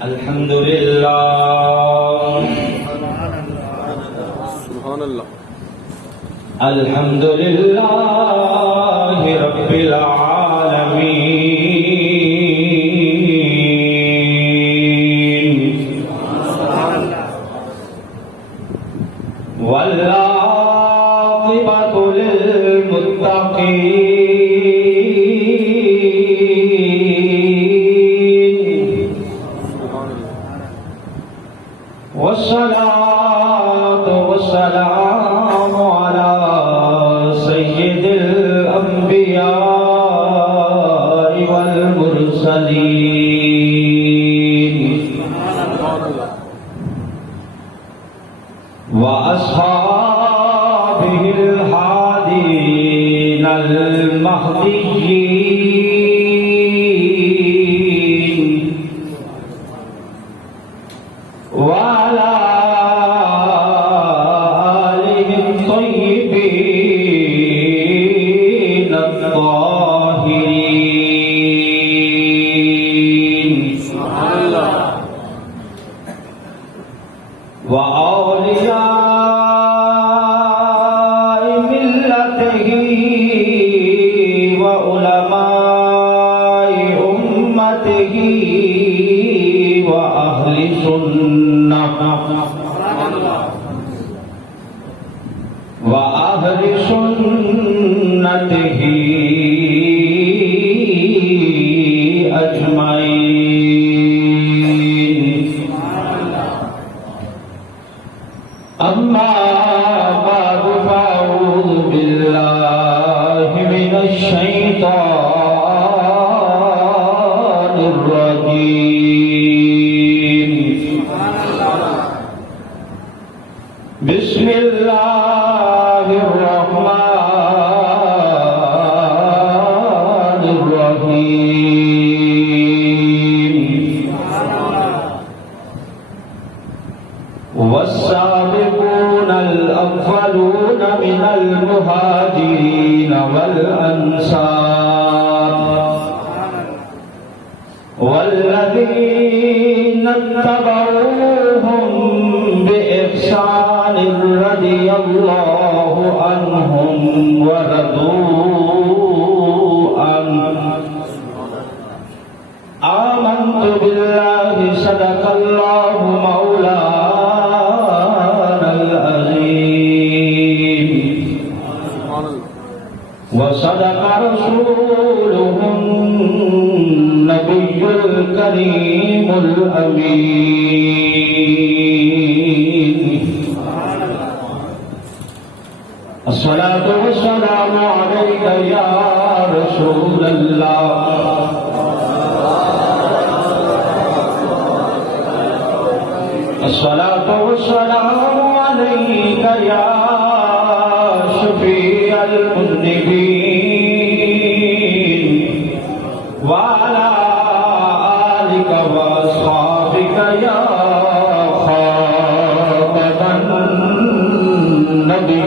الحمد لله سبحان اللہ. الحمد لله رب العالمين والعاقبة للمتقين والصلاة والسلام على سيد الأنبياء والمرسلين وأصحابه الهادين المهديين وعلى آلهم الطيبين الطاهرين وأولياء ملته وعلماء أمته وأهل سنته أجمعين. أما بعد فأعوذ بالله من الشيطان الرجيم. بسم الله الرحمن الرحيم. والسابقون الأولون من المهاجرين والأنصار والذين اتبعوهم بإحسان رضي الله عنهم ورضوا عنه. آمنت بالله صدق الله مولانا العظيم وصدق رسوله النبي الكريم الأمين. الصلاة والسلام عليك يا رسول الله. الصلاة والسلام عليك يا شفيع المذنبين وعلى آلك وأصحابك يا خاتم النبيين.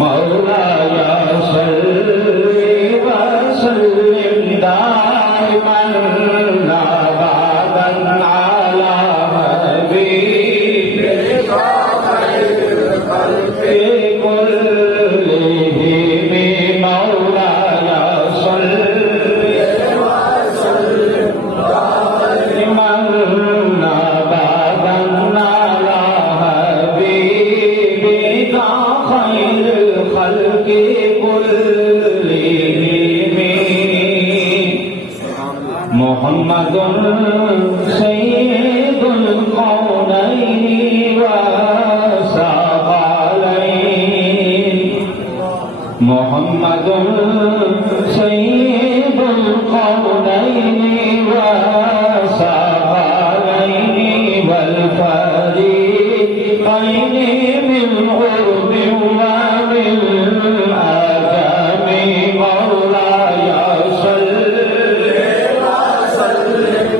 مولاي صل وسلم دائما أبدا على حبيبك خير الخلق كلهم. مولاي صل وسلم دائما أبدا على حبيبك خير الخلق كلهم. محمد سيد الكونين والثقلين. محمد سيد الكونين والثقلين والفريقين من قرب ومن عجم. مولاي صل وسلم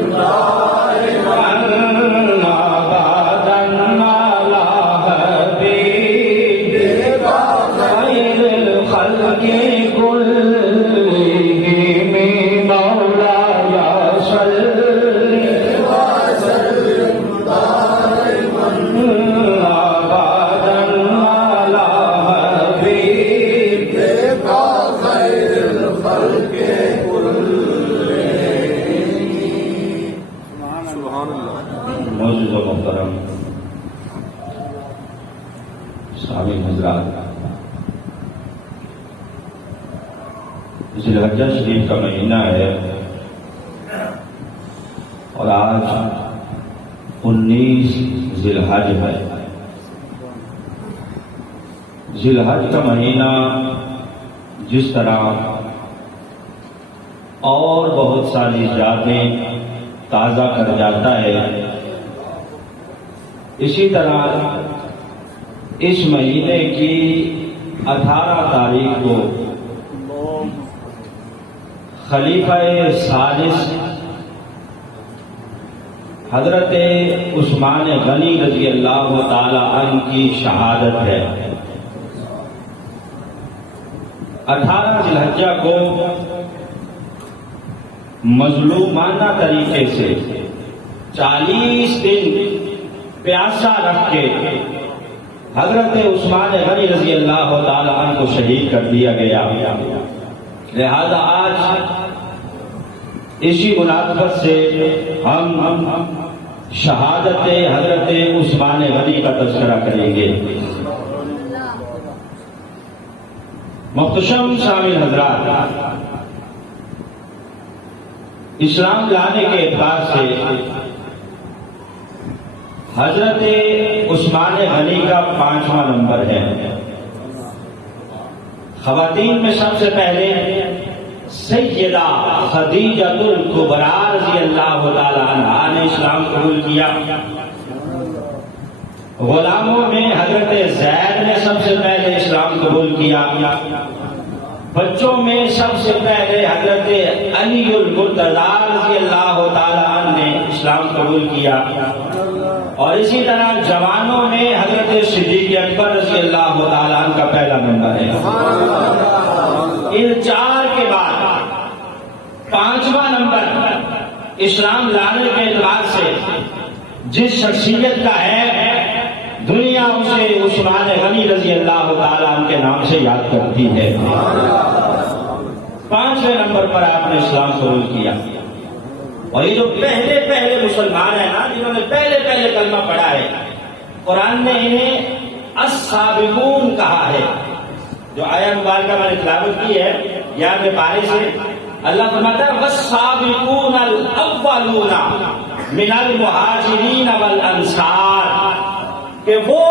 محترم سامعین حضرات، ذی الحجہ شریف کا مہینہ ہے اور آج 19 ذی الحج ہے۔ ذی الحج کا مہینہ جس طرح اور بہت ساری یادیں تازہ کر جاتا ہے، اسی طرح اس مہینے کی 18 تاریخ کو خلیفہ سادس حضرت عثمان غنی رضی اللہ تعالی عنہ کی شہادت ہے۔ 18 ذی الحجہ کو مظلومانہ طریقے سے 40 دن پیاسا رکھ کے حضرت عثمان غنی رضی اللہ تعالی عنہ کو شہید کر دیا گیا۔ لہذا آج اسی مناسبت سے ہم شہادت حضرت عثمان غنی کا تذکرہ کریں گے۔ محتشم شامل حضرات، اسلام لانے کے اعتبار سے حضرت عثمان غنی کا 5واں نمبر ہے۔ خواتین میں سب سے پہلے سیدہ خدیجہ الکبریٰ رضی اللہ تعالی عنہا نے اسلام قبول کیا۔ غلاموں میں حضرت زید نے سب سے پہلے اسلام قبول کیا۔ بچوں میں سب سے پہلے حضرت علی المرتضیٰ رضی اللہ تعالی عنہ نے اسلام قبول کیا، اور اسی طرح جوانوں میں حضرت صدیق اکبر رضی اللہ تعالی عنہ کا پہلا نمبر ہے۔ ان 4 کے بعد 5واں نمبر اسلام لانے کے اعتبار سے جس شخصیت کا ہے، دنیا اسے عثمان غنی رضی اللہ تعالی عنہ کے نام سے یاد کرتی ہے۔ 5ویں نمبر پر آپ نے اسلام قبول کیا، اور یہ جو پہلے مسلمان ہیں نا، جنہوں نے پہلے کلمہ پڑھا ہے، قرآن نے انہیں السابقون کہا ہے۔ جو آیت مبارکہ میں نے تلاوت کی ہے یاد پارے سے، اللہ فرماتا ہے والسابقون الاولون من المہاجرین والانصار، کہ وہ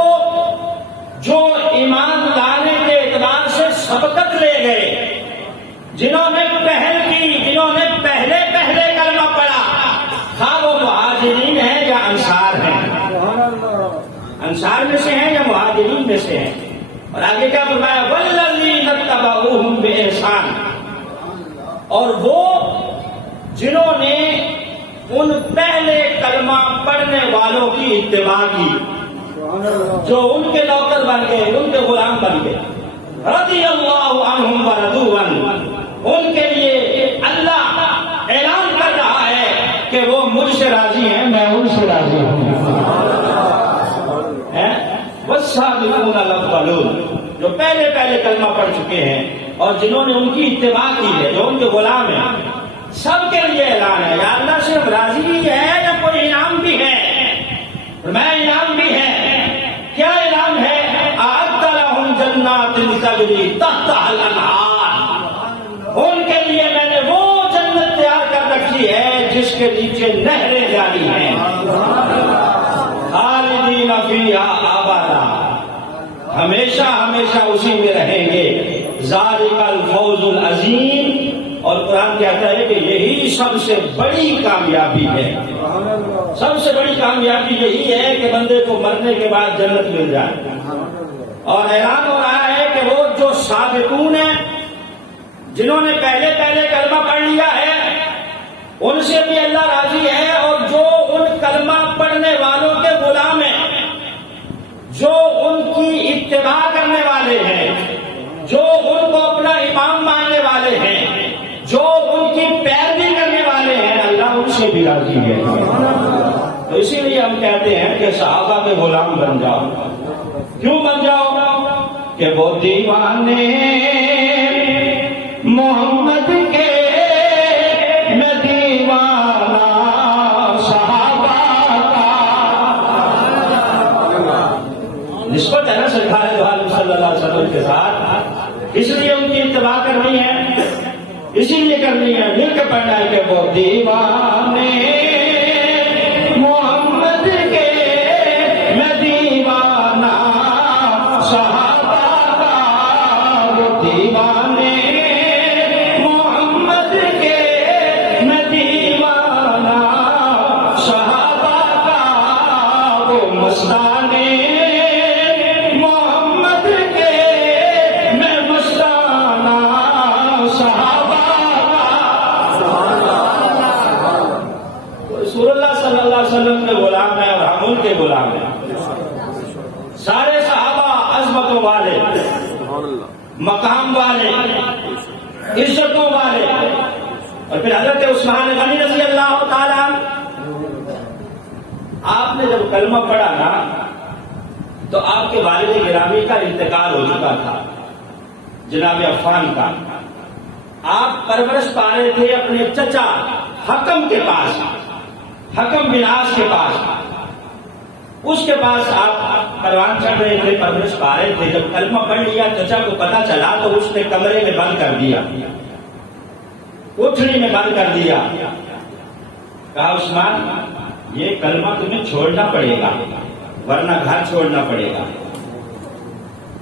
جو ایمان لانے کے اعتبار سے سبقت لے گئے، جنہوں نے پہل کی، جنہوں نے پہلے کلمہ پڑھا، خواہ وہ مہاجرین ہیں یا انصار ہیں، انصار میں سے ہیں یا مہاجرین میں سے ہیں۔ اور آگے کیا فرمایا والذین اتبعوہم بإحسان، اور وہ جنہوں نے ان پہلے کلمہ پڑھنے والوں کی اتباع کی، جو ان کے نوکر بن گئے، ان کے غلام بن گئے، رضی اللہ عنہم ورضوا عنہ، ان کے لیے اللہ اعلان کر رہا ہے کہ وہ مجھ سے راضی ہیں، میں ان سے راضی ہوں۔ والسابقون الاولون، جو پہلے کلمہ پڑھ چکے ہیں اور جنہوں نے ان کی اتباع کی ہے، جو ان کے غلام ہیں، سب کے لیے اعلان ہے، یا اللہ صرف راضی ہے یا کوئی انعام بھی ہے؟ میں انعام بھی ہے۔ کیا انعام ہے؟ اعدت لهم جنات تجری تحتها الانہار، ان کے لیے میں نے وہ جنت تیار کر رکھی ہے جس کے نیچے نہریں جاری ہیں، خالدین فیہا ابدا، ہمیشہ اسی میں رہیں گے۔ ذالک الفوز العظیم، اور قرآن کہتا ہے کہ یہی سب سے بڑی کامیابی ہے۔ سب سے بڑی کامیابی یہی ہے کہ بندے کو مرنے کے بعد جنت مل جائے۔ اور اعلان ہو رہا ہے کہ وہ جو سابقون ہیں، جنہوں نے پہلے کلمہ پڑھ لیا ہے، ان سے بھی اللہ راضی ہے، اور جو ان کلمہ پڑھنے والوں کے غلام ہیں، جو ان کی اتباع کرنے والے ہیں، جو ان کو اپنا امام ماننے والے ہیں، جو ان کی پیروی کرنے والے ہیں، اللہ ان سے بھی راضی ہے۔ تو اسی لیے ہم کہتے ہیں کہ صحابہ کے غلام بن جاؤ۔ کیوں بن جاؤ؟ کہ وہ دیوانے محمد کے، میں دیوانہ صحابہ کا، سرکار دو عالم صلی اللہ علیہ وسلم کے ساتھ، اس لیے ان کی اتباع کرنی ہے، اسی لیے کرنی ہے، مل کے پڑھنا ہے کہ وہ دیوانے محمد کے میں دیوانہ صحابہ کا، وہ دیوانے محمد کے میں دیوانہ صحابہ کا، وہ مستانے محمد کے میں مستانہ صحابہ رسول اللہ صلی اللہ علیہ وسلم کے غلام ہیں اور ہم ان کے غلام ہیں۔ سارے صحابہ عظمتوں والے، مقام والے، عزتوں والے، اور پھر حضرت عثمان غنی رضی اللہ تعالیٰ، آپ نے جب کلمہ پڑھا نا تو آپ کے والد گرامی کا انتقال ہو چکا تھا، جناب عفان کا۔ آپ پرورش پا رہے تھے اپنے چچا حکم کے پاس، حکم بن عاص کے پاس، اس کے پاس آپ پروان چڑھ رہے تھے، پرورش پا رہے تھے۔ جب کلمہ پڑھ لیا چچا کو پتا چلا تو اس نے کمرے میں بند کر دیا، کوٹھری میں بند کر دیا۔ کہا عثمان یہ کلمہ تمہیں چھوڑنا پڑے گا ورنہ گھر چھوڑنا پڑے گا،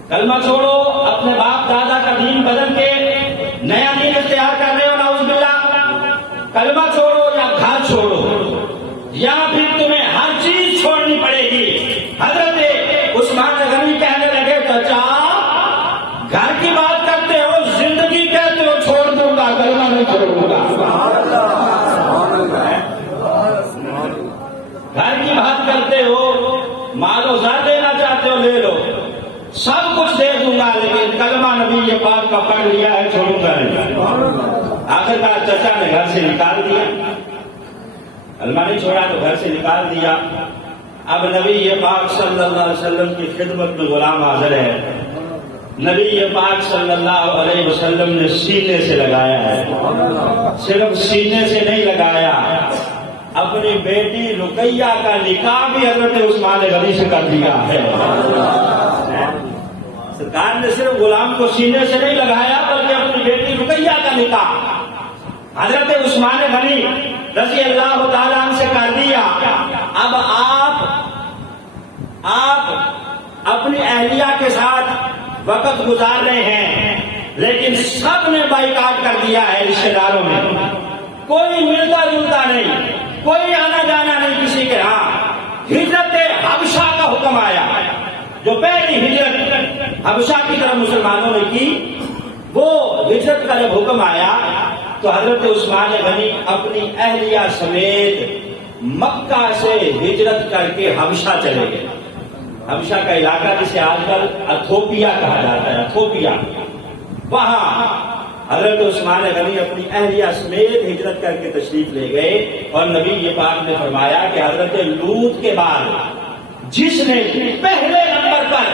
کلمہ چھوڑو، اپنے باپ دادا کا دین بدل کے نیا دین اختیار کر رہے ہو، نعوذ باللہ، کلمہ چھوڑو یا گھر چھوڑو یا پھر تمہیں ہر چیز چھوڑنی پڑے گی۔ حضرت عثمان غنی کہنے لگے چچا گھر کی بات کرتے ہو، زندگی کہتے ہو چھوڑ دوں گا، کلمہ نہیں چھوڑوں گا۔ گھر کی بات کرتے ہو، مال و زر دینا چاہتے ہو لے لو، سب کچھ دے دوں گا، لیکن کلمہ نبی پاک کا پڑھ لیا ہے چھوڑوں گا نہیں۔ آخرکار چچا نے گھر سے نکال دیا، کلمہ نہیں چھوڑا تو گھر سے نکال دیا۔ اب نبی پاک صلی اللہ علیہ وسلم کی خدمت میں غلام حاضر ہے، نبی پاک صلی اللہ علیہ وسلم نے سینے سے لگایا ہے، صرف سینے سے نہیں لگایا، اپنی بیٹی رقیہ کا نکاح بھی حضرت عثمان غنی سے کر دیا ہے۔ سرکار نے صرف غلام کو سینے سے نہیں لگایا بلکہ اپنی بیٹی رقیہ کا نکاح حضرت عثمان غنی رضی اللہ تعالیٰ عنہ سے کر دیا۔ اب آپ اپنی اہلیہ کے ساتھ وقت گزار رہے ہیں، لیکن سب نے بائیکاٹ کر دیا ہے، رشتہ داروں میں کوئی ملتا جلتا نہیں، کوئی آنا جانا نہیں کسی کے ہاں۔ ہجرت حبشہ کا حکم آیا، جو پہلی ہجرت حبشہ کی طرف مسلمانوں نے کی، وہ ہجرت کا جب حکم آیا تو حضرت عثمان غنی اپنی اہلیہ سمیت مکہ سے ہجرت کر کے حبشہ چلے گئے۔ حبشہ کا علاقہ جسے آج کل ایتھوپیا کہا جاتا ہے، ایتھوپیا، وہاں حضرت عثمان غنی اپنی اہلیہ سمیت ہجرت کر کے تشریف لے گئے، اور نبی پاک نے فرمایا کہ حضرت لوط کے بعد جس نے پہلے نمبر پر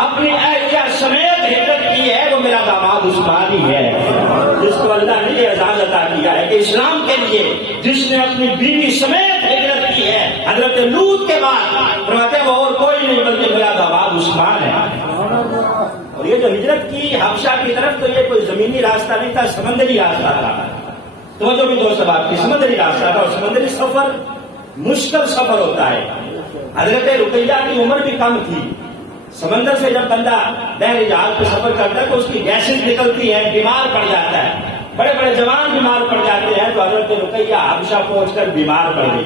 اپنی اہلیہ سمیت ہجرت کی ہے وہ میرا داماد عثمان ہی ہے، جس کو اللہ نے یہ اعزاز عطا کیا ہے کہ اسلام کے لیے جس نے اپنی بیوی سمیت ہجرت کی ہے حضرت لوط کے بعد، فرماتے ہیں وہ اور کوئی نہیں بلکہ میرا داماد عثمان ہے۔ اور یہ جو ہجرت کی حبشہ کی طرف تو یہ کوئی زمینی راستہ نہیں تھا، سمندری راستہ تھا۔ تو جو بھی دوست بات کی، سمندری راستہ تھا، اور سمندری سفر مشکل سفر ہوتا ہے۔ حضرت رقیہ کی عمر بھی کم تھی، سمندر سے جب بندہ بحری جہاز پہ سفر کرتا ہے تو اس کی گیسز نکلتی ہیں، بیمار پڑ جاتا ہے، بڑے بڑے جوان بیمار پڑ جاتے ہیں، تو حضرت رقیہ حبشہ پہنچ کر بیمار پڑ گئی۔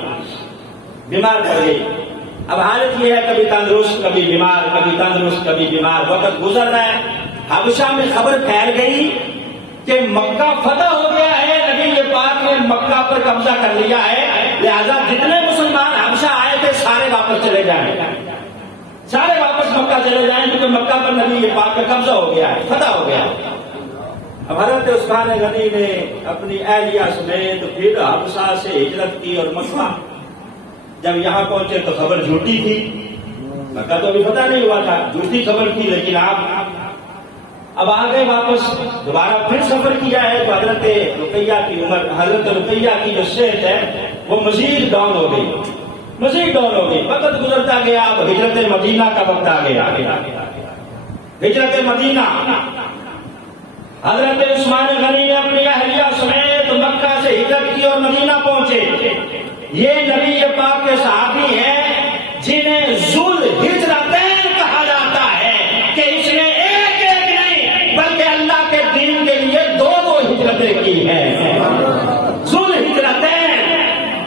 اب حالت یہ ہے کبھی تندرست کبھی بیمار، کبھی تندرست کبھی بیمار، وقت گزر رہا ہے۔ حبشہ میں خبر پھیل گئی کہ مکہ فتح ہو گیا ہے، نبی پاک نے مکہ پر قبضہ کر لیا ہے، لہذا جتنے مسلمان حبشہ آئے تھے سارے واپس چلے جائیں، سارے واپس مکہ چلے جائیں، کیونکہ مکہ پر نبی پاک کا قبضہ ہو گیا ہے، فتح ہو گیا ہے۔ اب حضرت عثمان غنی نے اپنی اہلیہ سمیت پھر حبشہ سے ہجرت کی، اور مکہ جب یہاں پہنچے تو خبر جھوٹی تھی، مکہ تو ابھی فتح نہیں ہوا تھا، جھوٹی خبر تھی، لیکن آپ اب آگے واپس دوبارہ پھر سفر کیا ہے تو حضرت رقیہ کی عمر، حضرت رقیہ کی جو صحت ہے وہ مزید ڈاؤن ہو گئی، وقت گزرتا گیا، اب ہجرت مدینہ کا وقت آ گیا۔ ہجرت مدینہ، حضرت عثمان غنی نے اپنی اہلیہ سمیت مکہ سے ہجرت کی اور مدینہ پہنچے۔ یہ نبی پاک کے صحابی ہیں جنہیں ذوال ہجرتین کہا جاتا ہے کہ اس نے ایک ایک نہیں بلکہ اللہ کے دین کے لیے دو ہجرتیں کی ہیں۔ ذوال ہجرتین،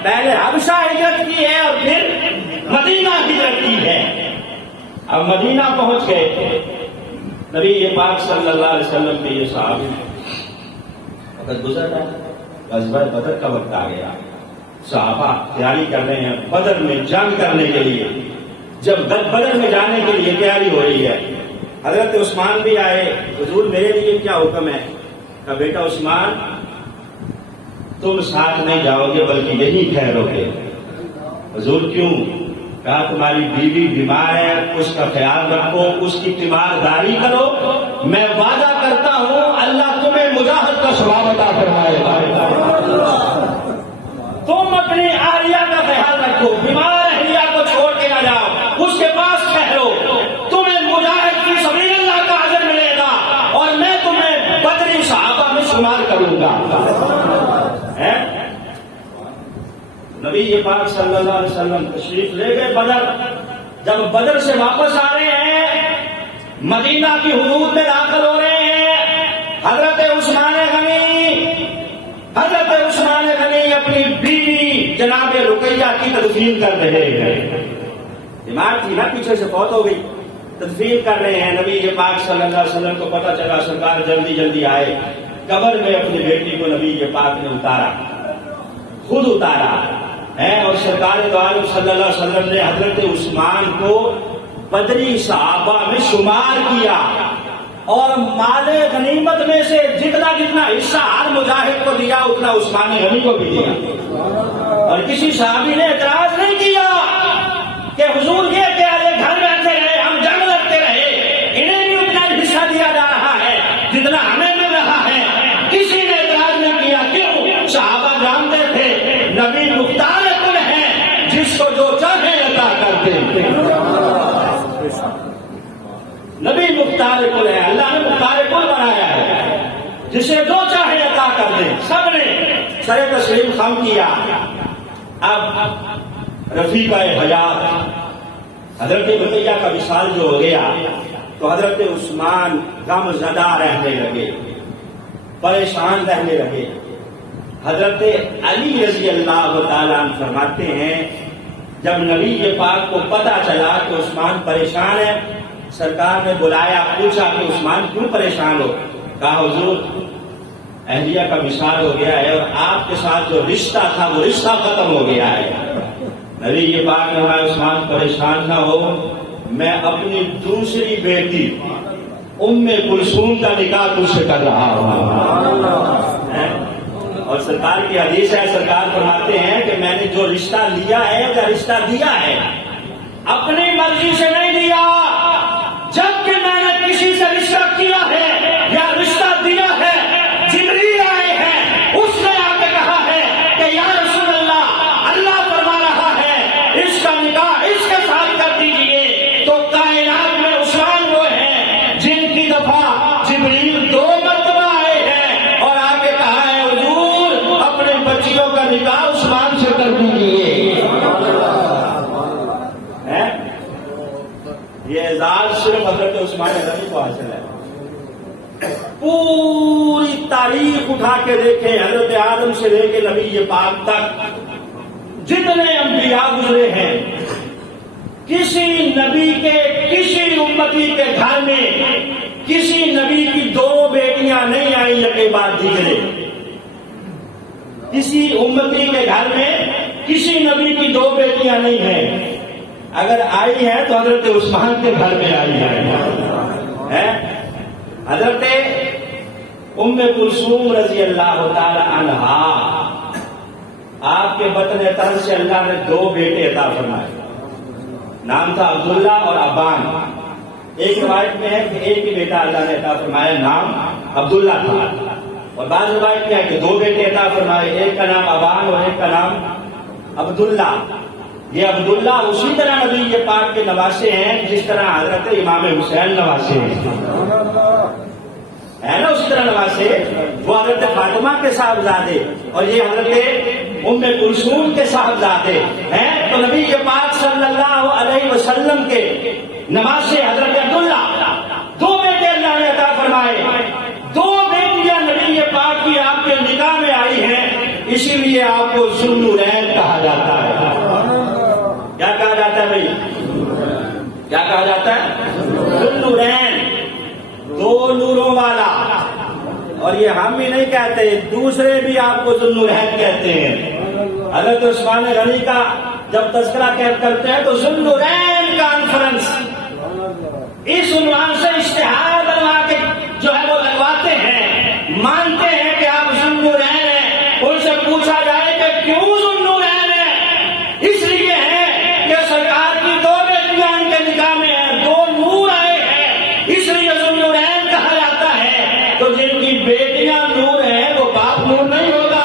پہلے حبشہ ہجرت کی ہے اور پھر مدینہ ہجرت کی ہے۔ اب مدینہ پہنچ گئے، نبی پاک صلی اللہ علیہ وسلم کے یہ صحابی وقت گزر رہا ہے، غزوہ بدر کا وقت آ گیا، صحابہ تیاری کر رہے ہیں بدر میں جنگ کرنے کے لیے۔ جب بدر میں جانے کے لیے تیاری ہو رہی ہے، حضرت عثمان بھی آئے، حضور میرے لیے کیا حکم ہے؟ کہا بیٹا عثمان تم ساتھ نہیں جاؤ گے بلکہ یہی ٹھہرو گے۔ حضور کیوں؟ کہا تمہاری بیوی بیمار ہے، اس کا خیال رکھو، اس کی تیمارداری کرو، میں وعدہ کرتا ہوں اللہ تمہیں مجاہد کا ثواب عطا فرمائے گا۔ تم اپنی اہلیہ کا خیال رکھو، بیمار اہلیہ کو چھوڑ کے نہ جاؤ، اس کے پاس ٹھہرو، تمہیں مجاہد کی سبیل اللہ کا اجر ملے گا اور میں تمہیں بدری صحابہ میں شمار کروں گا۔ نبی پاک صلی اللہ علیہ وسلم تشریف لے گئے بدر۔ جب بدر سے واپس آ رہے ہیں، مدینہ کی حدود میں داخل ہو رہے ہیں، حضرت عثمان غنی اپنی بیوی جناب رقیہ کی تدفین کر رہے ہیں۔ بیمار تھی نا، پیچھے سے فوت ہو گئی، تدفین کر رہے ہیں۔ نبی پاک صلی اللہ علیہ وسلم کو پتہ چلا، سرکار جلدی جلدی آئے، قبر میں اپنی بیٹی کو نبی پاک نے اتارا، خود اتارا ہے، اور سرکار دو عالم صلی اللہ علیہ وسلم نے حضرت عثمان کو بدری صحابہ میں شمار کیا اور مال غنیمت میں سے جتنا حصہ ہر مجاہد کو دیا اتنا عثمان غنی کو بھی دیا۔ اور کسی صحابی نے اعتراض نہیں کیا کہ حضور یہ کیا ہے، گھر بیٹھے رہے، ہم جنگ لڑتے رہے، انہیں بھی اتنا حصہ دیا جا رہا ہے جتنا ہمیں مل رہا ہے۔ کسی نے اعتراض نہیں کیا، کیوں؟ صحابہ جانتے تھے نبی مختار کل ہے، جس کو جو چاہے عطا کر دے۔ نبی مختار کل ہے، اللہ نے مختار کل بنایا ہے، جسے جو چاہے عطا کر دے۔ سب نے سر تسلیم خم کیا۔ اب رفیق حیات حضرت رقیہ کا وصال جو ہو گیا تو حضرت عثمان غم زدہ رہنے لگے، پریشان رہنے لگے۔ حضرت علی رضی اللہ تعالیٰ عنہ فرماتے ہیں جب نبی پاک کو پتہ چلا کہ عثمان پریشان ہے، سرکار نے بلایا، پوچھا کہ عثمان کیوں پریشان ہو؟ کہا حضور اہلیہ کا وصال ہو گیا ہے اور آپ کے ساتھ جو رشتہ تھا وہ رشتہ ختم ہو گیا ہے۔ نبی پاک نے کہا عثمان پریشان نہ ہو، میں اپنی دوسری بیٹی ام کلثوم کا نکاح تجھ سے کر رہا ہوں۔ اور سرکار کی حدیث ہے، سرکار فرماتے ہیں کہ میں نے جو رشتہ لیا ہے یا رشتہ دیا ہے اپنی مرضی سے نہیں دیا، جب کہ میں نے کسی سے رشتہ کیا ہے یا رشتہ دیا ہے جبریل آئے ہیں، اس نے آ کے کہا ہے کہ یا رسول اللہ، اللہ فرما رہا ہے اس کا نکاح اس کے ساتھ کر دیجئے، تو کائنات میں عثمان وہ ہیں جن کی دفعہ جبریل 2 مرتبہ آئے ہیں اور آ کے کہا ہے حضور اپنے بچیوں کا نکاح عثمان سے کر دیجئے۔ یہ اعزاز صرف حضرت عثمان غنی کو حاصل ہے۔ پوری تاریخ اٹھا کے دیکھیں، حضرت آدم سے لے کے نبی پاک تک جتنے انبیاء گزرے ہیں، کسی نبی کے، کسی امتی کے گھر میں کسی نبی کی 2 بیٹیاں نہیں آئیں یکے بعد دیگرے۔ کسی امتی کے گھر میں کسی نبی کی 2 بیٹیاں نہیں ہیں، اگر آئی ہے تو حضرت عثمان کے گھر میں آئی ہے۔ حضرت ام کلثوم رضی اللہ تعالی عنہا، آپ کے بطن تن سے اللہ نے 2 بیٹے عطا فرمائے، نام تھا عبداللہ اور ابان۔ ایک روایت میں ہے کہ ایک ہی بیٹا اللہ نے عطا فرمایا، نام عبداللہ تھا، اور بعض روایت میں ہے کہ 2 بیٹے عطا فرمائے، ایک کا نام ابان اور ایک کا نام عبداللہ۔ یہ عبداللہ اسی طرح نبی پاک کے نواسے ہیں جس طرح حضرت امام حسین نواسے ہیں، ہے نا اسی طرح نواسے، وہ حضرت فاطمہ کے صاحبزادے اور یہ حضرت ام کلثوم کے صاحبزادے ہیں، تو نبی پاک صلی اللہ علیہ وسلم کے نواسے حضرت عبداللہ، دو بیٹے اللہ نے عطا فرمائے، دو بیٹیاں نبی پاک کی آپ کے نکاح میں آئی ہیں، اسی لیے آپ کو ذوالنورین کہا جاتا ہے۔ کیا کہا جاتا ہے بھائی؟ کیا کہا جاتا ہے؟ ذوالنورین، دو نوروں والا۔ اور یہ ہم بھی نہیں کہتے، دوسرے بھی آپ کو ذوالنورین کہتے ہیں۔ حضرت عثمان غنی کا جب تذکرہ کرتے ہیں تو ذوالنورین کانفرنس، اس عنوان سے اشتہار بنوا کے جو ہے وہ لگواتے ہیں، مانتے ہیں کہ آپ ذوالنورین ہیں۔ ان سے پوچھا جائے کہ کیوں ذوالنورین ہیں؟ اس لیے ہے کہ سرکار کی دو بیٹیاں ان کے نکاح میں ہیں، دو نور آئے ہیں، اس لیے ذوالنورین کہا جاتا ہے۔ تو جن کی بیٹیاں نور ہیں وہ باپ نور نہیں ہوگا؟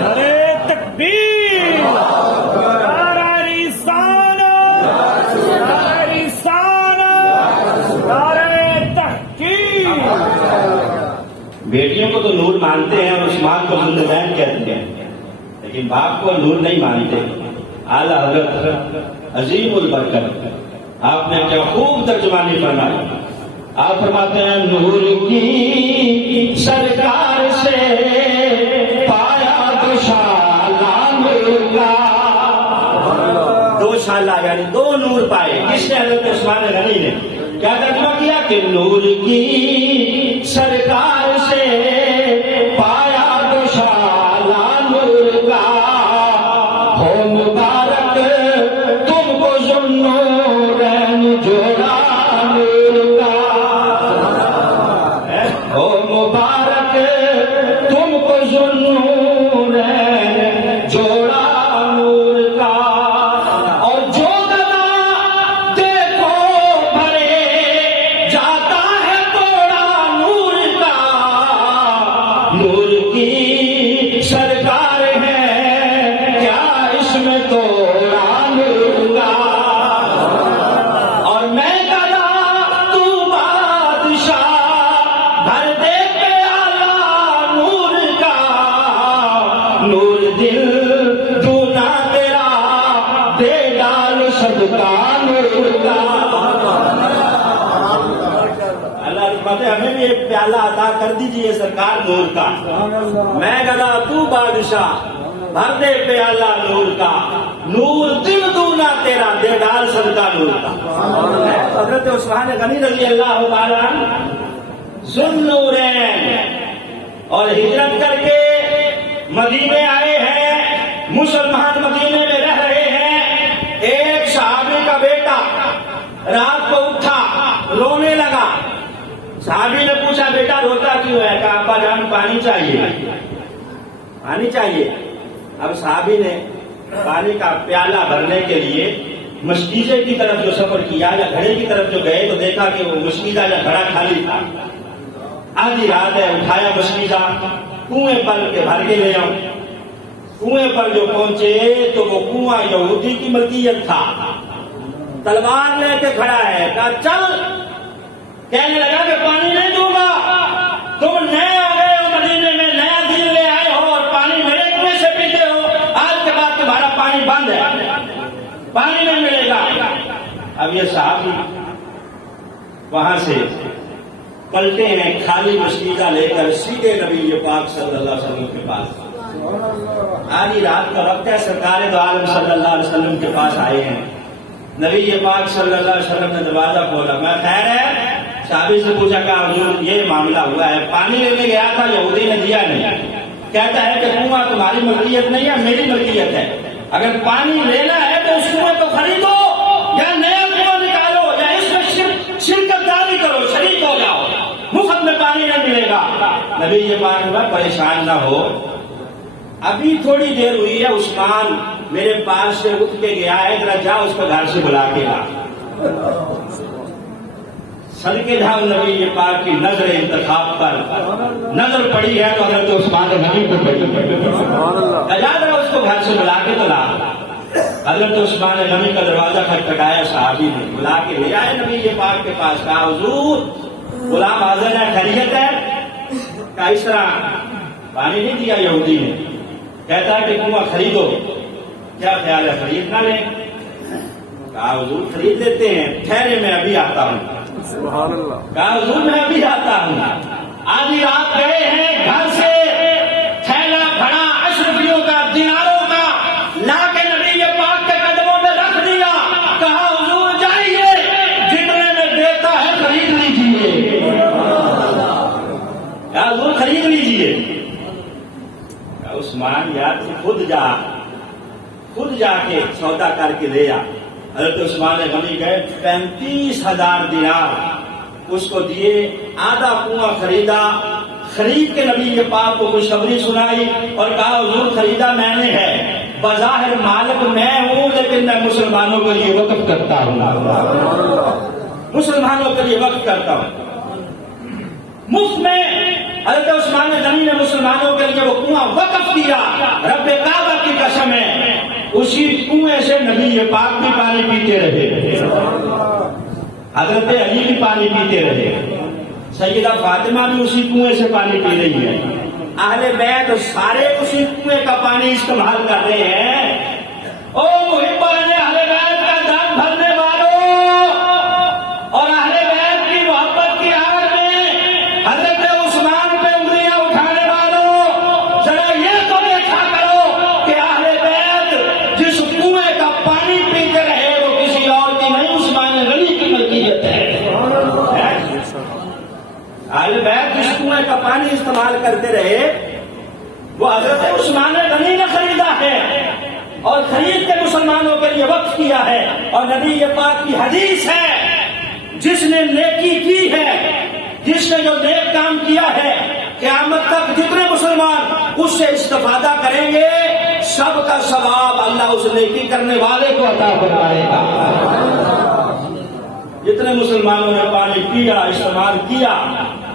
نعرہ تکبیر، نعرہ رسالت، نعرہ رسالت، نعرہ تحقیق۔ بیٹیوں کو تو نور مانتے ہیں اور عثمان کو ذوالنورین کہتے ہیں، لیکن باپ کو نور نہیں مانتے۔ اعلیٰ حضرت عظیم البرکت آپ نے کیا خوب ترجمانی فرمائی۔ آپ فرماتے ہیں نور کی سرکار سے پایا دوشالہ نور کا، دو شالہ یعنی دو نور پائے۔ کس نے؟ حضرت عثمان غنی نے۔ کیا ترجمہ کیا کہ نور کی سرکار سے پایا دوشالہ نور کا، ہو مبارک تم کو ذوالنورین جوڑا نور کا، ہو مبارک تم کو ذوالنورین جوڑا نور کا۔ اور جو گدا دیکھو بھرے جاتا ہے توڑا نور کا، نور کی سرکار ہے کیا اس میں توڑا نور کا۔ اور میں گدا تو بادشاہ بھر دے پیالہ نور کا، نور دل دونا تیرا دے ڈال صدقہ نور کا۔ اللہ رحمت ہے، ہمیں بھی ایک پیالہ عطا کر دیجئے سرکار نور کا۔ میں گدا تو بادشاہ بھر دے پیالہ نور کا، نور دل دونا تیرا دے ڈال صدقہ نور کا۔ حضرت عثمان غنی رضی اللہ تعالیٰ عنہ ذوالنورین اور ہجرت کر کے مدینے آئے ہیں، مسلمان مدینے میں رہ رہے ہیں۔ ایک صحابی کا بیٹا رات کو اٹھا، رونے لگا۔ صحابی نے پوچھا بیٹا روتا کیوں ہے؟ کہا ابا جان پانی چاہیے، پانی چاہیے۔ اب صحابی نے پانی کا پیالہ بھرنے کے لیے مشکیزے کی طرف جو سفر کیا یا گھڑے کی طرف جو گئے تو دیکھا کہ وہ مشکیزہ یا گھڑا خالی تھا۔ آدھی رات ہے، اٹھایا مشکیزہ، کنویں پر کے بھر کے لے آؤں۔ کنویں پر جو پہنچے تو وہ کنواں یہودی کی ملکیت تھا، تلوار لے کے کھڑا ہے۔ کہا چل، کہنے لگا کہ پانی نہیں دوں گا، تم نئے آ گئے ہو مدینے میں، نیا دین لے آئے ہو اور پانی میرے کنویں سے پیتے ہو، آج کے بعد تمہارا پانی بند ہے، پانی نہیں ملے گا۔ اب یہ صحابی وہاں سے پلٹے ہیں خالی مشکیزہ لے کر سیدھے نبی پاک صلی اللہ علیہ وسلم کے پاس۔ آدھی رات کا وقت ہے، سرکار دو عالم صلی اللہ علیہ وسلم کے پاس آئے ہیں۔ نبی پاک صلی اللہ علیہ وسلم نے دروازہ کھولا۔ میں خیر ہے؟ صحابی سے پوچھا کہ حضور یہ معاملہ ہوا ہے، پانی لینے گیا تھا، یہودی نے دیا نہیں۔ کہتا ہے کہ کنواں تمہاری ملکیت نہیں ہے، میری ملکیت ہے، اگر پانی لینا ہے تو اس کنویں کو خریدو یا نیا کنواں نکالو یا اس میں شرکت داری کرو، شریک ہو جاؤ، مفت میں پانی نہیں ملے گا۔ نبی پاک نے پریشان نہ ہو، ابھی تھوڑی دیر ہوئی ہے، عثمان میرے پاس سے اٹھ کے گیا ہے، ذرا جا اس کو گھر سے بلا کے لا۔ سر کے جھاگ نبی پاک کی نظر انتخاب پر نظر پڑی ہے تو حضرت عثمان غنی کو پڑی، ذرا اس کو گھر سے بلا کے تو لا۔ حضرت عثمان غنی کا دروازہ کھٹکھٹایا، صحابی نے بلا کے لے آئے نبی پاک کے پاس، کہا حضور غلام حاضر ہے، خیریت ہے؟ کہا اس طرح پانی نہیں دیا یہودی نے، کہتا ہے کہ کنواں خریدو، کیا خیال ہے خرید نہ لیں؟ کہا حضور خرید لیتے ہیں، ٹھہرے میں ابھی آتا ہوں۔ سبحان اللہ۔ کہا حضور میں ابھی آتا ہوں۔ آدھی رات گئے ہیں، گھر سے تھیلا بھرا اشرفیوں کا، دیناروں کا لا کے نبی پاک کے قدموں میں رکھ دیا، کہا حضور جائیے، جتنے میں دیتا ہے خرید لیجیے۔ کہا حضور خرید لیجیے۔ کہا عثمان یار خود جا کے سودا کر کے لے آ۔ حضرت عثمان غنی گئے، 35,000 دینار اس کو دیے، آدھا کنواں خریدا، خرید کے نبی پاک کو خوشخبری سنائی اور کہا حضور خریدا میں نے ہے، بظاہر مالک میں ہوں لیکن میں مسلمانوں کے لیے وقف کرتا ہوں، مسلمانوں کے لیے وقف کرتا ہوں۔ مفت میں حضرت عثمان غنی نے مسلمانوں کے لیے وہ کنواں وقف کیا، رب کعبہ کی قسم ہے اسی کنویں سے نبی پاک بھی پانی پیتے رہے، حضرت علی بھی پانی پیتے رہے، سیدہ فاطمہ بھی اسی کنویں سے پانی پی رہی ہے، اہل بیت سارے اسی کنویں کا پانی استعمال کر رہے ہیں۔ او محبان اہل بیت کا دم بھرنے والوں اور اہل بیت کی محبت کی آڑ میں حضرت عثمان پہ انگلیاں اٹھانے والوں، ذرا یہ تو دیکھا کرو کہ اہل بیت جس کنویں کا پانی پیتے رہے وہ کسی اور کی نہیں، عثمان غنی کی ملکیت ہے۔ اہل بیت جس کنویں کا پانی استعمال کرتے رہے وہ حضرت عثمان غنی نے خریدا ہے اور خرید کے مسلمانوں کے لیے وقف کیا ہے۔ اور نبی پاک کی حدیث ہے جس نے نیکی کی ہے، جس نے جو نیک کام کیا ہے، قیامت تک جتنے مسلمان اس سے استفادہ کریں گے سب کا ثواب اللہ اس نیکی کرنے والے کو عطا فرمائے گا۔ جتنے مسلمانوں نے پانی پیا، استعمال کیا،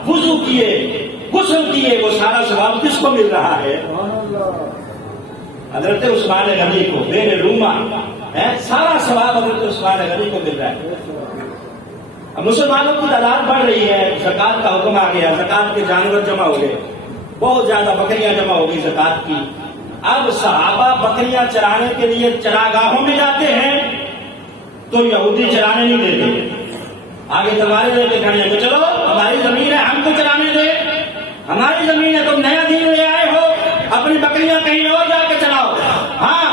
وضو کیے، غسل کیے، وہ سارا ثواب کس کو مل رہا ہے؟ حضرت عثمان غنی کو، بے روما ہے، سارا ثواب حضرت عثمان غنی کو مل رہا ہے۔ اب مسلمانوں کی تعداد بڑھ رہی ہے، زکوٰۃ کا حکم آ گیا، زکوٰۃ کے جانور جمع ہو گئے، بہت زیادہ بکریاں جمع ہو گئی زکوٰۃ کی۔ اب صحابہ بکریاں چرانے کے لیے چراگاہوں میں جاتے ہیں تو یہودی چرانے نہیں دیتے، آگے تلواریں لے کے کھڑے ہیں کہ چلو ہماری زمین ہے ہم کو چرانے دے، ہماری زمین ہے تم نیا دین لے آئے ہو، اپنی بکریاں کہیں اور جا کے چلاؤ، ہاں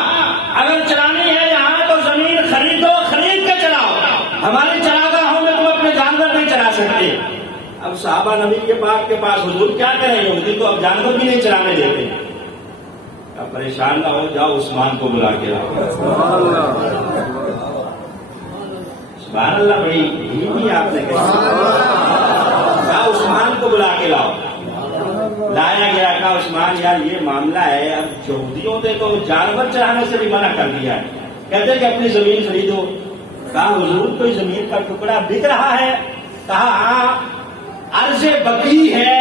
اگر چرانی ہے یہاں تو زمین خریدو، خرید کے چلاؤ، ہماری چراگاہوں میں تم اپنے جانور نہیں چرا سکتے۔ اب صحابہ نبی کے پاک کے پاس، حضور کیا کریں، یہودی تو اب جانور بھی نہیں چرانے دیتے۔ اب پریشان نہ ہو، جاؤ عثمان کو بلا کے لاؤ۔ سبحان اللہ، بڑی ہی آپ نے کہا عثمان کو بلا کے لاؤ۔ لایا گیا، کہا عثمان یار یہ معاملہ ہے، اب یہودیوں نے تو جانور چرانے سے بھی منع کر دیا ہے، کہتے کہ اپنی زمین خریدو۔ کہا حضور کوئی زمین کا ٹکڑا بک رہا ہے؟ کہا ہاں، عرض بقی ہے،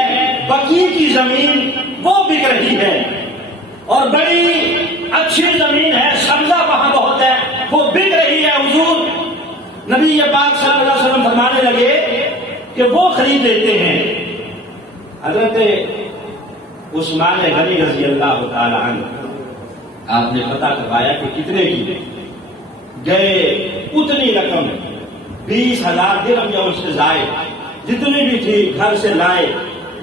بقی کی زمین وہ بک رہی ہے اور بڑی اچھی زمین ہے، سبزہ وہاں بہت ہے، وہ بک رہی ہے۔ حضور نبی پاک صلی اللہ علیہ وسلم فرمانے لگے کہ وہ خرید لیتے ہیں۔ حضرت عثمان غنی رضی اللہ تعالی عنہ آپ نے پتہ کروایا کہ کتنے کی گئے، اتنی رقم 20,000 درہم یا اس سے زائد جتنی بھی تھی گھر سے لائے،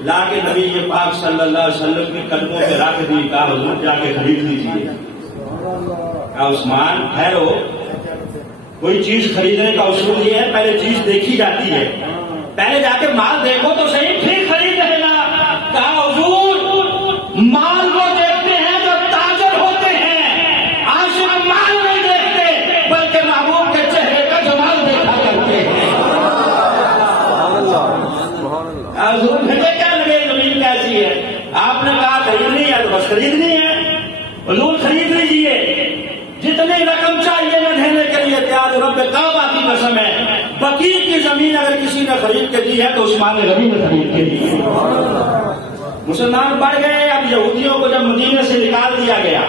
لا کے نبی پاک صلی اللہ علیہ وسلم کے قدموں میں رکھ دی۔ کہا حضور جا کے خرید لیجیے۔ کہا عثمان ٹھہرو، کوئی چیز خریدنے کا اصول یہ ہے پہلے چیز دیکھی جاتی ہے، پہلے جا کے مال دیکھو تو صحیح پھر خرید لینا۔ کہا حضور مال کو دیکھتے ہیں جو تاجر ہوتے ہیں، عاشق مال نہیں دیکھتے بلکہ محبوب کے چہرے کا جمال دیکھا کرتے ہیں۔ حضور مجھے کیا لگے زمین کیسی ہے؟ آپ نے کہا خریدنی ہے تو بس خریدنی ہے، حضور خرید لیجیے، جتنی رقم چاہیے میں دینے کے لیے تیار ہوں۔ رب کعبہ کی قسم ہے، بقی کی زمین اگر کسی نے خرید کے دی ہے تو عثمان غنی نے خرید کے دی ہے۔ مسلمان بڑھ گئے۔ اب یہودیوں کو جب مدینے سے نکال دیا گیا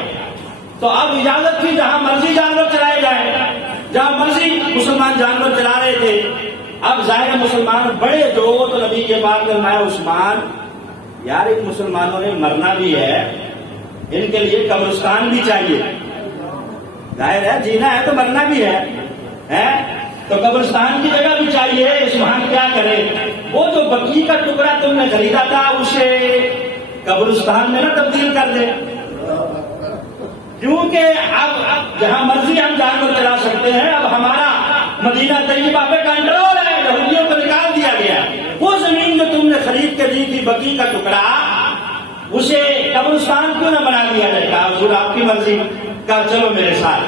تو اب اجازت تھی جہاں مرضی جانور چلائے جائیں، جہاں مرضی مسلمان جانور چلا رہے تھے۔ اب ظاہر مسلمان بڑے جو تو نبی کے پاک نے فرمایا عثمان یار ان مسلمانوں نے مرنا بھی ہے، ان کے لیے قبرستان بھی چاہیے، ظاہر ہے جینا ہے تو مرنا بھی ہے تو قبرستان کی جگہ بھی چاہیے۔ عثمان کیا کرے، وہ جو بقی کا ٹکڑا تم نے خریدا تھا اسے قبرستان میں نہ تبدیل کر دے، کیونکہ اب جہاں مرضی ہم جانور چلا سکتے ہیں، اب ہمارا مدینہ طیبہ پہ کنٹرول ہے، یہودیوں کو نکال دیا گیا۔ وہ زمین جو تم نے خرید کے دی تھی بقی کا ٹکڑا، اسے قبرستان کیوں نہ بنا دیا جائے؟ کہا حضور آپ کی مرضی۔ کہا چلو میرے ساتھ۔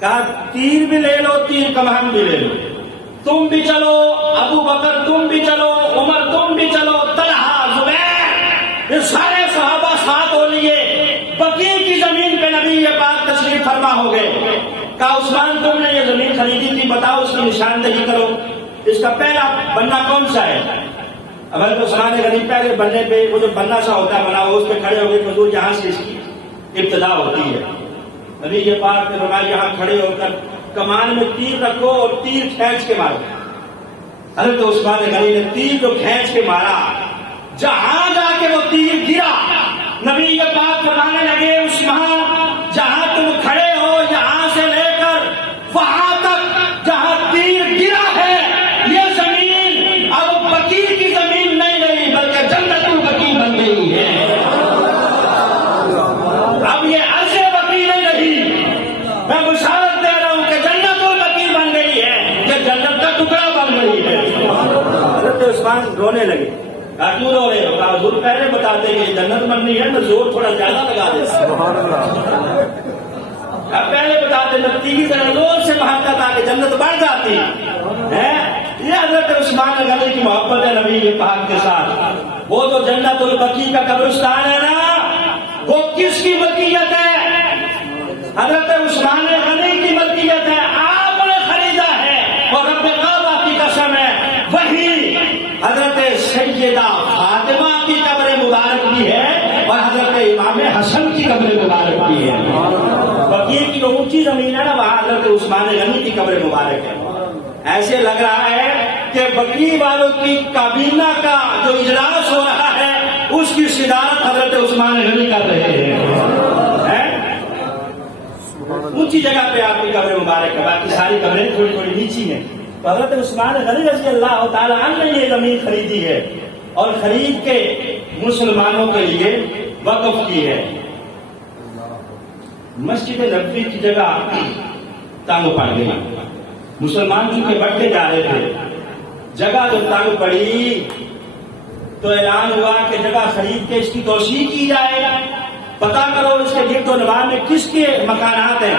کہا تیر بھی لے لو، تیر کمان بھی لے لو، تم بھی چلو، ابو بکر تم بھی چلو، عمر تم بھی چلو، طلحہ زبیر یہ سارے صحابہ ساتھ ہو لیے، بقی کی زمین پہ نبی پاک تشریف فرما ہو گئے۔ کہا عثمان تم نے یہ زمین خریدی تھی، بتاؤ اس کی نشاندہی کرو، اس کا پہلا بننا کون سا ہے؟ اب حضرت عثمان غنی پہلے بننے پہ وہ جو بننا سا ہوتا ہے بنا ہوا، اس پہ کھڑے ہو گئے، حضور جہاں سے اس کی ابتدا ہوتی ہے۔ نبی یہ پاک نے فرمایا یہاں کھڑے ہو کر کمان میں تیر رکھو اور تیر کھینچ کے مارو۔ حضرت عثمان غنی نے تیر کو کھینچ کے مارا، جہاں جا کے وہ تیر گرا، نبی یہ پاک فرمانے لگے عثمان جہاں تم کھڑے ہو یہاں سے لے کر وہاں تک جہاں تیر گرا ہے یہ زمین اب بقی کی زمین نہیں رہی بلکہ جنت البقی بن گئی ہے۔ اب یہ عرض بقی نہیں رہی، میں بشارت دے رہا ہوں کہ جنت البقی بن گئی ہے، یہ جنت کا ٹکڑا بن گئی ہے۔ حضرت عثمان رونے لگے۔ کہا کیوں رو رہے ہو؟ کہا حضور پہلے بتاتے کہ جنت بننی ہے میں زور تھوڑا زیادہ لگا دیتا۔ پہلے بتاتے میں تیر طرح زور سے مارتا تھا کہ جنت بڑھ جاتی ہے۔ یہ حضرت عثمان غنی کی محبت ہے نبی پاک کے ساتھ۔ وہ جو جنت البقی کا قبرستان ہے نا، وہ کس کی ملکیت ہے؟ حضرت عثمان غنی کی ملکیت ہے، آپ نے خریدا ہے، اور رب کعبہ کی قسم ہے وہی حضرت سیدہ فاطمہ کی قبر مبارک بھی ہے اور حضرت امام حسن کی قبر مبارک بھی ہے۔ بقی کی جو اونچی زمین ہے نا وہاں حضرت عثمان غنی کی قبر مبارک ہے۔ ایسے لگ رہا ہے کہ بقی والوں کی کابینہ کا جو اجلاس ہو رہا ہے اس کی صدارت حضرت عثمان غنی کر رہے ہیں۔ اونچی جگہ پہ آپ کی قبر مبارک ہے، باقی ساری قبریں تھوڑی تھوڑی نیچی ہیں۔ تو حضرت عثمان غنی رضی اللہ تعالیٰ عنہ نے یہ زمین خریدی ہے اور خرید کے مسلمانوں کے لیے وقف کی ہے۔ مسجد نبوی کی جگہ تنگ پڑ گئی، مسلمان چونکہ بڑھتے جا رہے تھے، جگہ جو تنگ پڑی تو اعلان ہوا کہ جگہ خرید کے اس کی توسیع کی جائے، پتہ کرو اس کے گرد و نواح میں کس کے مکانات ہیں۔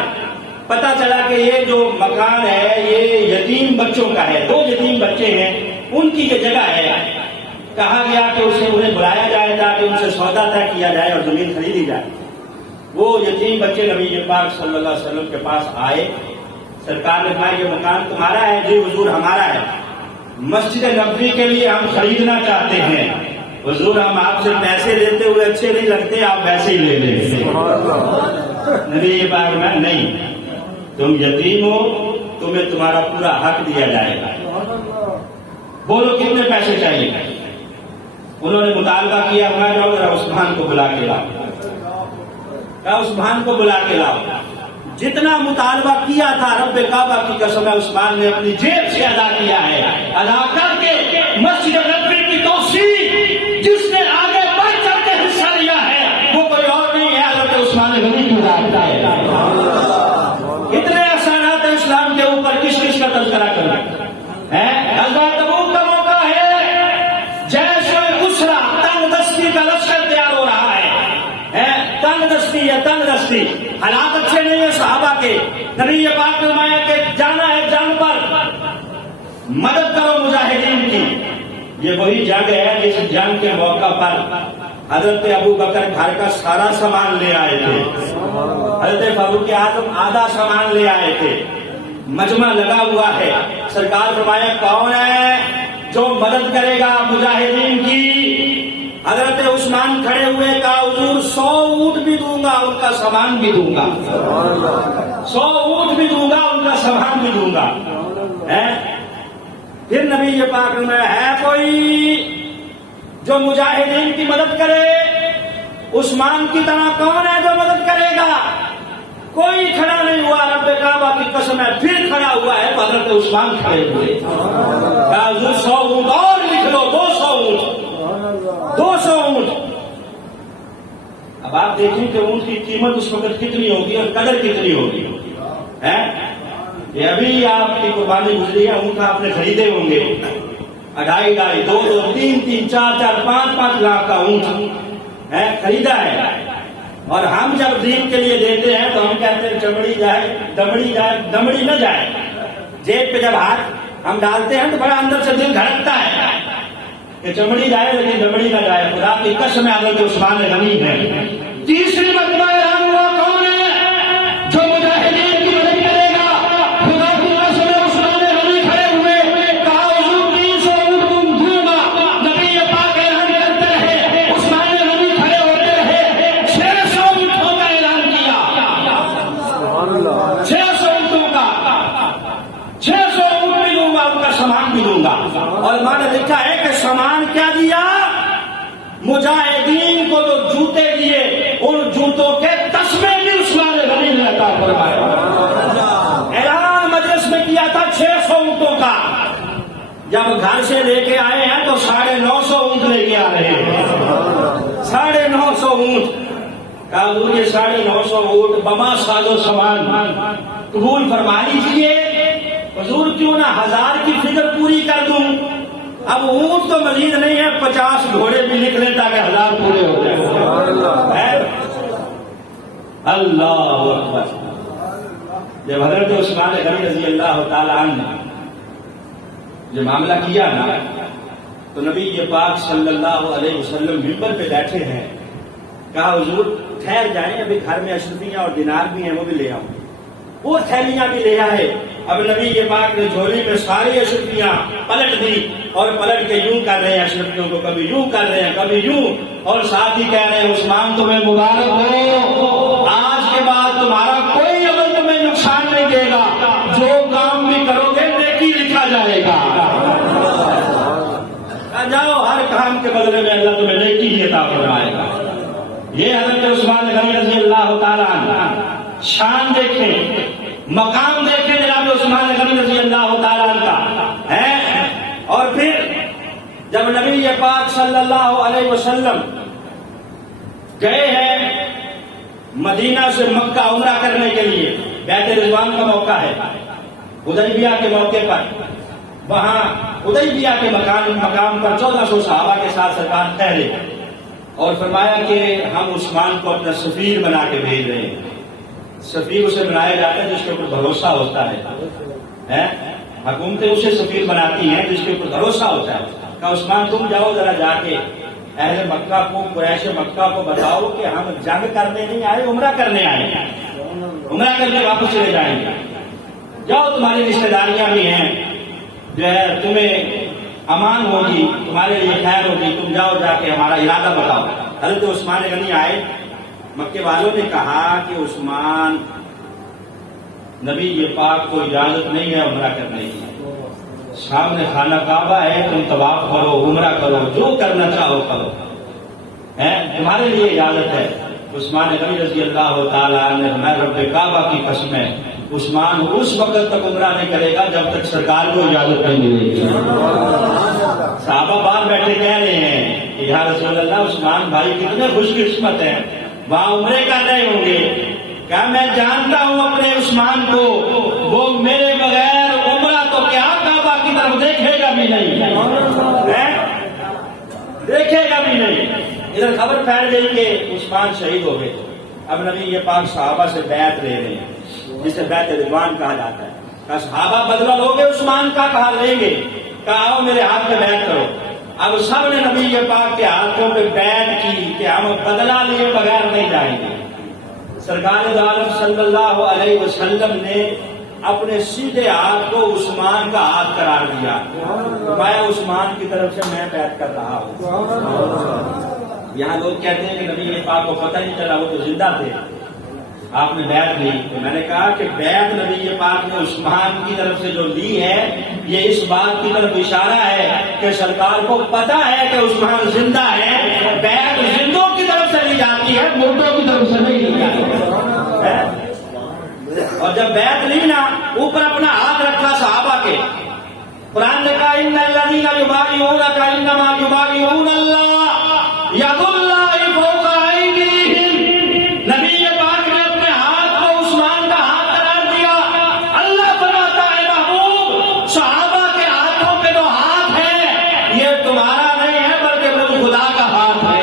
پتہ چلا کہ یہ جو مکان ہے یہ یتیم بچوں کا ہے، 2 یتیم بچے ہیں ان کی یہ جگہ ہے۔ کہا گیا کہ اسے انہیں بلایا جائے تاکہ ان سے سودا طے کیا جائے اور زمین خریدی جائے۔ وہ یتیم بچے نبی پاک صلی اللہ علیہ وسلم کے پاس آئے، سرکار نے کہا یہ مکان تمہارا ہے؟ جی حضور ہمارا ہے، مسجد نبوی کے لیے ہم خریدنا چاہتے ہیں۔ حضور ہم آپ سے پیسے لیتے ہوئے اچھے نہیں لگتے، آپ ویسے ہی لے لیں۔ نبی پاک میں نہیں، تم یتیم ہو، تمہیں تمہارا پورا حق دیا جائے گا، بولو کتنے پیسے چاہیے؟ انہوں نے مطالبہ کیا، میں جاؤ ذرا عثمان کو بلا کے لاؤ۔ کہا عثمان کو بلا کے لاؤ۔ جتنا مطالبہ کیا تھا رب کعبہ کی قسم ہے عثمان نے اپنی جیب سے ادا کیا ہے، ادا کر کے مسجد نبوی کی توسیع جس نے آگے بڑھ چڑھ کے حصہ لیا ہے وہ کوئی اور نہیں ہے، حضرت عثمان غنی کی ذات ہے۔ اتنے احسانات اسلام کے اوپر کس کس کا تذکرہ کرنا ہے؟ غزوہ تبوک کا موقع ہے، جیش العسرہ تنگ دستی کا لشکر تیار ہو رہا ہے، تنگ دستی ہے، تنگ دستی، حالات اچھے نہیں ہیں صحابہ کے۔ نبی پاک نے فرمایا کہ جانا ہے جنگ پر، مدد کرو مجاہدین کی۔ یہ وہی جنگ ہے جس جنگ کے موقع پر حضرت ابو بکر گھر کا سارا سامان لے آئے تھے، حضرت فاروق اعظم آدھا سامان لے آئے تھے، مجمع لگا ہوا ہے۔ سرکار فرمایا کون ہے جو مدد کرے گا مجاہدین کی؟ حضرت عثمان کھڑے ہوئے، کہا حضور 100 اونٹ بھی دوں گا، ان کا سامان بھی دوں گا، 100 اونٹ بھی دوں گا، ان کا سامان بھی دوں گا۔ پھر نبی پاک میں ہے کوئی جو مجاہدین کی مدد کرے؟ عثمان کی طرح کون ہے جو مدد کرے گا؟ کوئی کھڑا نہیں ہوا۔ رب کعبہ کی قسم ہے پھر کھڑا ہوا ہے، حضرت عثمان کھڑے ہوئے، کہا حضور 100 اونٹ اور لکھ لو، 200 اونٹ، 200 اونٹ۔ اب آپ دیکھیں کہ اونٹ کی قیمت اس وقت کتنی ہوگی اور قدر کتنی ہوگی۔ یہ ابھی آپ کی قربانی گزری ہے، اونٹ آپ نے خریدے ہوں گے 2.5 2 2 3 3 4 4 5 5 لاکھ کا اونٹ خریدا ہے، اور ہم جب دین کے لیے دیتے ہیں تو ہم کہتے ہیں چمڑی جائے دمڑی جائے، دمڑی نہ جائے۔ جیب پہ جب ہاتھ ہم ڈالتے ہیں تو بڑا اندر سے دل دھڑکتا ہے کہ چمڑی جائے لیکن دمڑی نہ جائے۔ خدا کی قسم حضرت عثمان غنی ہے۔ تیسری مرتبہ اعلان ہوا کون ہے جو مجاہدین کی مدد کرے گا؟ خدا کی قسم عثمان غنی کھڑے ہوئے، کہا حضور 300 اونٹ تم دوں گا۔ نبی پاک اعلان کرتے رہے، عثمان غنی کھڑے ہوتے رہے، 600 اونٹوں کا اعلان کیا، 600 اونٹوں کا، 600 اونٹ بھی دوں گا، ان کا سامان بھی دوں گا۔ اور ماں نے لکھا ہے کہ سامان کیا دیا؟ مجاہدین کو جو جوتے دیے ان جوتوں کے تسمے بھی عثمان غنی نے عطا فرمائے۔ اعلان مجلس میں کیا تھا 600 اونٹوں کا، جب گھر سے لے کے آئے ہیں تو 950 اونٹ لے کے آ رہے ہیں، 950 اونٹ۔ کہا حضور یہ 950 اونٹ بما ساز و سامان قبول فرما لیجیے۔ حضور کیوں نہ 1000 کی فکر پوری کر دوں؟ اب اونٹ تو مزید نہیں ہے، 50 گھوڑے بھی لکھ لیں تاکہ 1000 پورے ہو جائیں۔ اللہ اکبر۔ جب حضرت عثمان غنی رضی اللہ تعالیٰ عنہ نے جو معاملہ کیا نا تو نبی پاک صلی اللہ علیہ وسلم ممبر پہ بیٹھے ہیں، کہا حضور ٹھہر جائیں، ابھی گھر میں اشرفیاں اور دینار بھی ہیں وہ بھی لے آؤں، وہ تھیلیاں بھی لے آئے۔ اب نبی پاک نے جھولی میں ساری اشرفیاں پلٹ دی اور پلٹ کے یوں کر رہے ہیں اشرفیوں کو، کبھی یوں کر رہے ہیں کبھی یوں، اور ساتھ ہی کہہ رہے ہیں عثمان تمہیں مبارک ہو، آج کے بعد تمہارا کوئی عمل تمہیں نقصان نہیں دے گا، جو کام بھی کرو گے نیکی لکھا جائے گا، جاؤ ہر کام کے بدلے میں اللہ تمہیں نیکی ہی عطا فرمائے گا۔ یہ حضرت عثمان غنی رضی اللہ تعالیٰ عنہ، شان دیکھیں، مقام دیکھیں جناب عثمان غنی رضی اللہ تعالیٰ عنہ کا ہے۔ اور پھر جب نبی پاک صلی اللہ علیہ وسلم گئے ہیں مدینہ سے مکہ عمرہ کرنے کے لیے، بیت رضوان کا موقع ہے، حدیبیہ کے موقع پر وہاں حدیبیہ کے مقام پر 1400 صحابہ کے ساتھ سرکار ٹھہرے اور فرمایا کہ ہم عثمان کو اپنا سفیر بنا کے بھیج رہے ہیں۔ سفیر اسے بنایا جاتا ہے جس کے اوپر بھروسہ ہوتا ہے، حکومتیں اسے سفیر بناتی ہیں جس کے اوپر بھروسہ ہوتا ہے۔ کہ عثمان تم جاؤ ذرا جا کے اہل مکہ کو، قریش مکہ کو بتاؤ کہ ہم جنگ کرنے نہیں آئے، عمرہ کرنے آئے ہیں، عمرہ کر کے واپس چلے جائیں گے، جاؤ تمہاری رشتے داریاں بھی ہیں، جو ہے تمہیں امان ہوگی، تمہارے لیے خیر ہوگی، تم جاؤ جا کے ہمارا ارادہ بتاؤ۔ حضرت عثمان غنی آئے، مکے والوں نے کہا کہ عثمان نبی پاک کو اجازت نہیں ہے عمرہ کرنے کی، سامنے خانہ کعبہ ہے، تم طواف کرو، عمرہ کرو، جو کرنا چاہو کرو، تمہارے لیے اجازت ہے۔ عثمان غنی رضی اللہ تعالیٰ عنہ میں رب کعبہ کی قسم ہے عثمان اس وقت تک عمرہ نہیں کرے گا جب تک سرکار کو اجازت نہیں ملے گی۔ صحابہ باہر بیٹھے کہہ رہے ہیں کہ یا رسول اللہ عثمان بھائی کتنے خوش قسمت ہیں، وہاں عمرے کر رہے ہوں گے، کیا میں جانتا ہوں اپنے عثمان کو، وہ میرے بغیر عمرہ تو کیا کعبہ کی طرف دیکھے گا بھی نہیں، دیکھے گا بھی نہیں۔ ادھر خبر پھیل گئی کہ عثمان شہید ہو گئے۔ اب نبی یہ پاک صحابہ سے بیعت لے رہے ہیں جسے بیعت رضوان کہا جاتا ہے۔ کہ صحابہ بدلہ لوگے عثمان کا؟ کہا لیں گے۔ کہا آؤ میرے ہاتھ پہ بیعت کرو۔ اب سب نے نبی یہ پاک کے ہاتھوں پہ بیعت کی کہ ہم بدلہ لیے بغیر نہیں جائیں گے۔ سرکار دو عالم صلی اللہ علیہ وسلم نے اپنے سیدھے ہاتھ کو عثمان کا ہاتھ قرار دیا، میں عثمان کی طرف سے میں بیعت کر رہا ہوں۔ یہاں لوگ کہتے ہیں کہ نبی پاک کو پتہ نہیں چلا، وہ تو زندہ تھے، آپ نے بیعت لی. تو میں نے کہا کہ بیعت نبی پاک نے عثمان کی طرف سے جو لی ہے، یہ اس بات کی طرف اشارہ ہے کہ سرکار کو پتہ ہے کہ عثمان زندہ ہے. بیعت زندوں کی طرف سے لی جاتی ہے، مردوں کی طرف سے نہیں لی جاتی ہے. اور جب بیعت لی نا، اوپر اپنا ہاتھ رکھا صحابہ کے. قرآن نے کہا ان الذین یبایعونک انما یبایعون اللہ ید اللہ فوق ایدیہم. نبی پاک نے اپنے ہاتھ کو عثمان کا ہاتھ قرار دیا. اللہ فرماتا ہے محبوب، صحابہ کے ہاتھوں پہ جو ہاتھ ہے یہ تمہارا نہیں ہے بلکہ مجھ خدا کا ہاتھ ہے.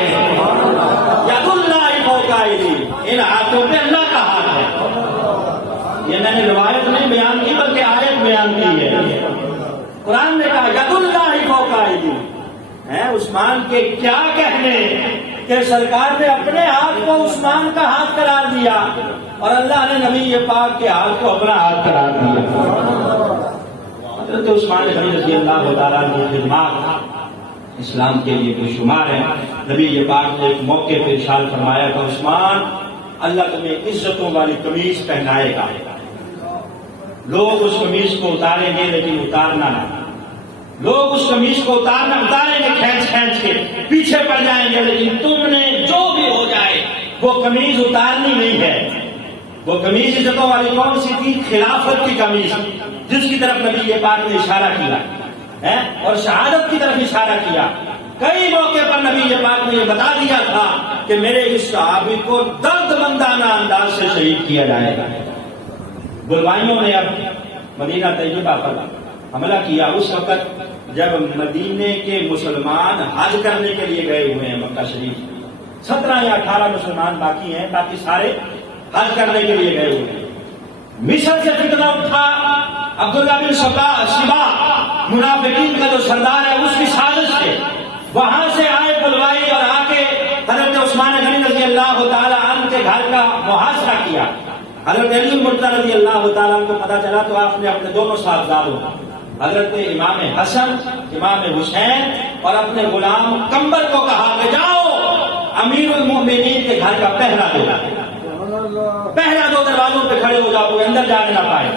ید اللہ فوق ایدیہم، ان ہاتھوں پہ اللہ کا ہاتھ ہے. یہ میں نے روایت نہیں بیان کی بلکہ آیت بیان کی ہے. قرآن نے کہا ید اللہ فوق ایدیہم. عثمان کے کیا کہنے کہ سرکار نے اپنے ہاتھ کو عثمان کا ہاتھ قرار دیا اور اللہ نے نبی پاک کے ہاتھ کو اپنا ہاتھ قرار دیا. حضرت عثمان غنی رضی اللہ تعالیٰ کی خدمات اسلام کے لیے بے شمار ہے. نبی پاک نے ایک موقع پہ ارشاد فرمایا کہ عثمان، اللہ تمہیں عزتوں والی قمیض پہنائے گا. لوگ اس قمیض کو اتاریں گے لیکن اتارنا نہ. لوگ اس قمیض کو اتاریں گے کھینچ کھینچ کے، پیچھے پڑ جائیں گے، لیکن تم نے جو بھی ہو جائے وہ قمیض اتارنی نہیں ہے. وہ قمیض عزتوں والی کون سی تھی؟ خلافت کی قمیض، جس کی طرف نبی پاک نے اشارہ کیا ہے اور شہادت کی طرف اشارہ کیا. کئی موقع پر نبی پاک نے یہ بتا دیا تھا کہ میرے اس صحابی کو درد مندانہ انداز سے شہید کیا جائے گا. بلوائیوں نے اب مدینہ طیبہ پر حملہ کیا. اس وقت جب مدینے کے مسلمان حج کرنے کے لیے گئے ہوئے ہیں مکہ شریف، 17 یا 18 مسلمان باقی ہیں، باقی سارے حج کرنے کے لیے گئے ہوئے ہیں. مصر سے فتنہ اٹھا. عبداللہ بن شبا منافقین کا جو سردار ہے، اس کی سازش سے وہاں سے آئے بلوائی اور آ کے حضرت عثمان غنی رضی اللہ تعالی عنہ کے گھر کا محاصرہ کیا. حضرت علی المرتضی رضی اللہ تعالیٰ عنہ کو پتا چلا تو آپ نے اپنے دونوں صاحبزادوں حضرت امام حسن، امام حسین اور اپنے غلام کمبر کو کہا کہ جاؤ امیر المؤمنین کے گھر کا پہرا دو. پہرا دو، دروازوں پہ کھڑے ہو جاؤ، کوئی اندر جانے نہ پائے.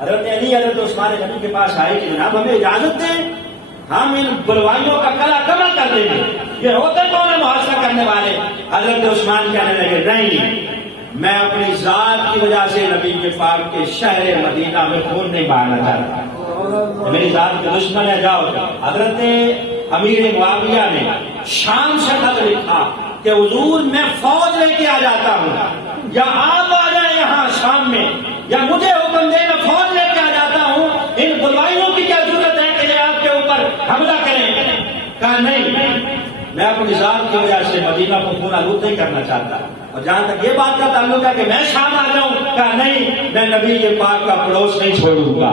حضرت علی حضرت عثمان غنی کے پاس آئے کہ جناب ہمیں اجازت دیں، ہم ان بلوائیوں کا کلا کمل کر دیں گے. یہ ہوتے کون ہیں محاصرہ کرنے والے؟ حضرت عثمان کہنے لگے نہیں، میں اپنی ذات کی وجہ سے نبی پاک کے شہر مدینہ میں خون نہیں بہانا چاہتا. میری ذات کے دشمن ہے، جاؤ. حضرت امیر معاویہ نے شام سے خط لکھا کہ حضور میں فوج لے کے آ جاتا ہوں، یا آپ آ جائیں یہاں شام میں، یا مجھے حکم دے میں فوج لے کے آ جاتا ہوں. ان بلوائیوں کی کیا ضرورت ہے کہ یہ آپ کے اوپر حملہ کریں؟ کہا نہیں، میں اپنی ذات کی وجہ سے مدینہ کو خون آلود نہیں کرنا چاہتا. اور جہاں تک یہ بات کا تعلق ہے کہ میں شام آ جاؤں، کہا نہیں، میں نبی کے پاک کا پڑوس نہیں چھوڑوں گا.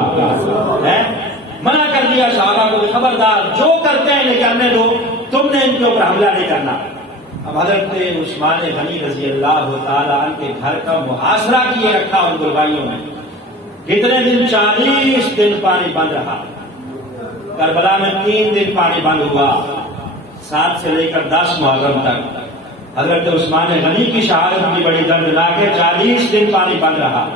منع کر دیا صحابہ کو، خبردار جو کرتے ہیں انہیں کرنے دو، تم نے ان کے اوپر حملہ نہیں کرنا. اب حضرت عثمان غنی رضی اللہ تعالیٰ عنہ کے گھر کا محاصرہ کیے رکھا ان بلوائیوں نے. کتنے دن؟ 40 دن پانی بند رہا. کربلا میں 3 دن پانی بند ہوا، 7 سے لے کر 10 محرم تک. حضرت عثمان غنی کی شہادت بھی بڑی دردناک ہے. 40 دن پانی بند رہا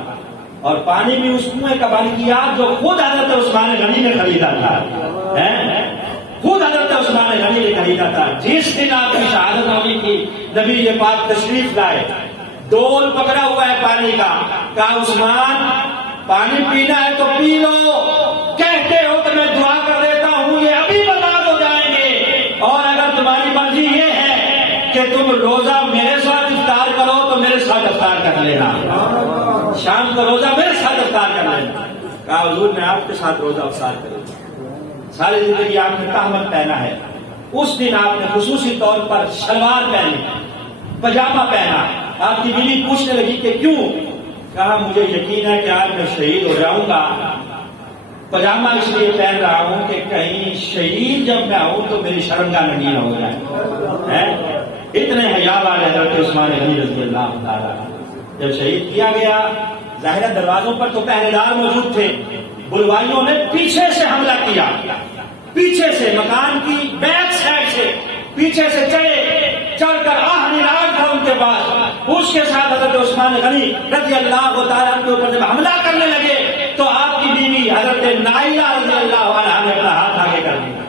اور پانی بھی اس کنویں کا بند کیا جو خود حضرت عثمان غنی نے خریدا تھا. خود حضرت عثمان غنی نے خریدا تھا. جس دن آپ کی شہادت ہونی تھی، نبی پاک تشریف لائے، ڈول پکڑا ہوا ہے پانی کا. کہا عثمان پانی پینا ہے تو پی لو، کہتے ہو تو میں دعا کر دیتا ہوں یہ ابھی برباد ہو جائیں گے. اور اگر تمہاری مرضی یہ ہے کہ تم روزہ میرے ساتھ افطار کرو تو میرے ساتھ افطار کر لینا، شام کو روزہ میرے ساتھ افطار کر لینا. کہا حضور میں آپ کے ساتھ روزہ افطار کروں. ساری زندگی آپ نے تہمت پہنا ہے. اس دن آپ نے خصوصی طور پر شلوار پہنی، پاجامہ پہنا. آپ کی بیوی پوچھنے لگی کہ کیوں؟ کہا مجھے یقین ہے کہ آج میں شہید ہو جاؤں گا. پاجامہ اس لیے پہن رہا ہوں کہ کہیں شہید جب میں ہوں تو میری شرمگاہ ننگی نہ ہو جائے. اتنے حیا والے حضرت عثمان غنی رضی اللہ تعالیٰ. جب شہید کیا گیا، ظاہرہ دروازوں پر تو پہرے دار موجود تھے. بلوائیوں نے پیچھے سے حملہ کیا، پیچھے سے مکان کی بیک سائڈ سے پیچھے سے چڑھے چڑھ کر آخری راگ تھا ان کے پاس، اس کے ساتھ حضرت عثمان غنی رضی اللہ تعالیٰ عنہ کے اوپر جب حملہ کرنے لگے تو آپ کی بیوی حضرت نائلہ رضی اللہ عنہا نے اپنا ہاتھ آگے کر دیا،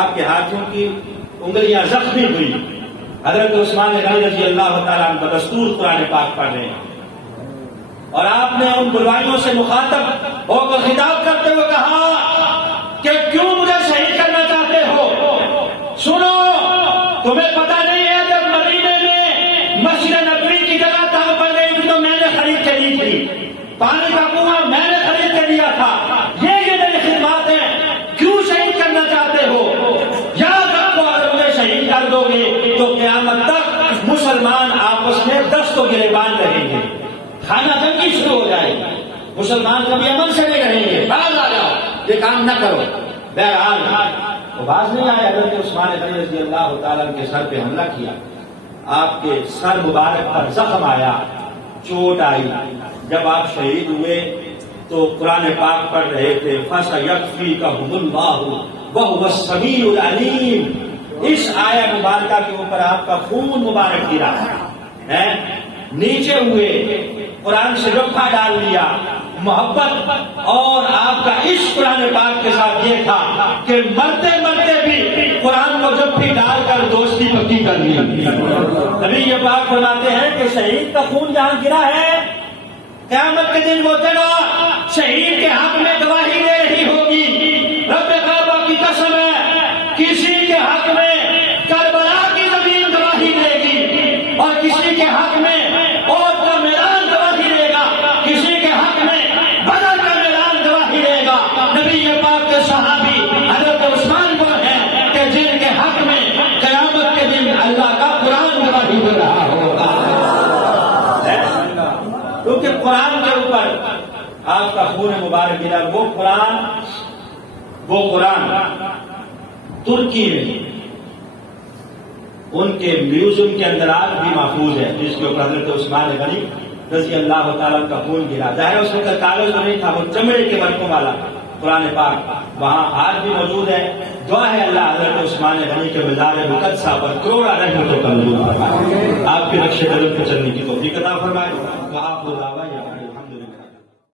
آپ کے ہاتھوں کی انگلیاں زخمی ہوئی۔ حضرت عثمان غنی رضی اللہ تعالیٰ عنہ بدستور قرآن پاک پڑھ رہے ہیں، اور آپ نے ان بلوائیوں سے مخاطب ہو کر خطاب کرتے ہوئے کہا کہ کیوں مجھے شہید کرنا چاہتے ہو؟ سنو، تمہیں پتہ نہیں ہے جب مدینے میں مسجد نبوی کی جگہ تنگ پڑ گئی تھی تو میں نے خرید کے دی تھی، پانی کا کنواں میں نے خرید کے دیا تھا، یہ میری خدمات ہیں، کیوں شہید کرنا چاہتے ہو؟ یاد رکھو اگر مجھے شہید کر دو گے تو قیامت تک مسلمان آپس میں دست و گریبان رہیں گے، خانہ جنگی شروع ہو جائے گی، مسلمان کبھی امن سے نہیں رہیں گے، باز آ جاؤ، یہ کام نہ کرو۔ بہرحال وہ باز نہیں آئے، حضرت عثمان غنی رضی اللہ تعالیٰ کے سر پہ حملہ کیا، آپ کے سر مبارک پر زخم آیا، چوٹ آئی۔ جب آپ شہید ہوئے تو قرآن پاک پڑھ رہے تھے، فَسَيَكْفِيكَهُمُ اللَّهُ وَهُوَ السَّمِيعُ الْعَلِيمُ، اس آیہ مبارکہ کے اوپر آپ کا خون مبارک گرا ہے، نیچے ہوئے، قرآن سے رفع ڈال لیا، محبت اور آپ کا عشق قرآن پاک کے ساتھ یہ تھا کہ مرتے مرتے بھی قرآن کو جب بھی ڈال کر دوستی پکی کر لی۔ نبی یہ بات فرماتے ہیں کہ شہید کا خون جہاں گرا ہے، قیامت کے دن وہ جگہ شہید کے حق میں گواہی دے رہی ہوگی۔ رب کعبہ کی قسم ہے، کسی کے حق میں کربلا کی زمین گواہی دے گی، اور کسی کے حق میں اور کا میدان گواہی دے گا، کسی کے حق میں بدر کا میدان گواہی دے گا۔ نبی پاک کے صحابی حضرت عثمان کو ہیں کہ جن کے حق میں قیامت کے دن اللہ کا قرآن گواہی دے رہا ہوگا، کیونکہ قرآن کے اوپر آپ کا خون مبارک گرا۔ وہ قرآن ترکی میں ان کے میوزیم کے اندر آج بھی محفوظ ہے، جس کے اوپر حضرت عثمان غنی رضی اللہ تعالیٰ کا خون گرا۔ ظاہر اس وقت کاغذ میں نہیں تھا، وہ چمڑے کے ورقوں والا قرآن پاک وہاں آج بھی موجود ہے۔ دعا ہے اللہ حضرت عثمان غنی کے مزار مقدسہ پر کروڑا رحمتوں کا نزول فرمائے، آپ کے نقش قدم پہ چلنے کی توفیق عطا فرمائے۔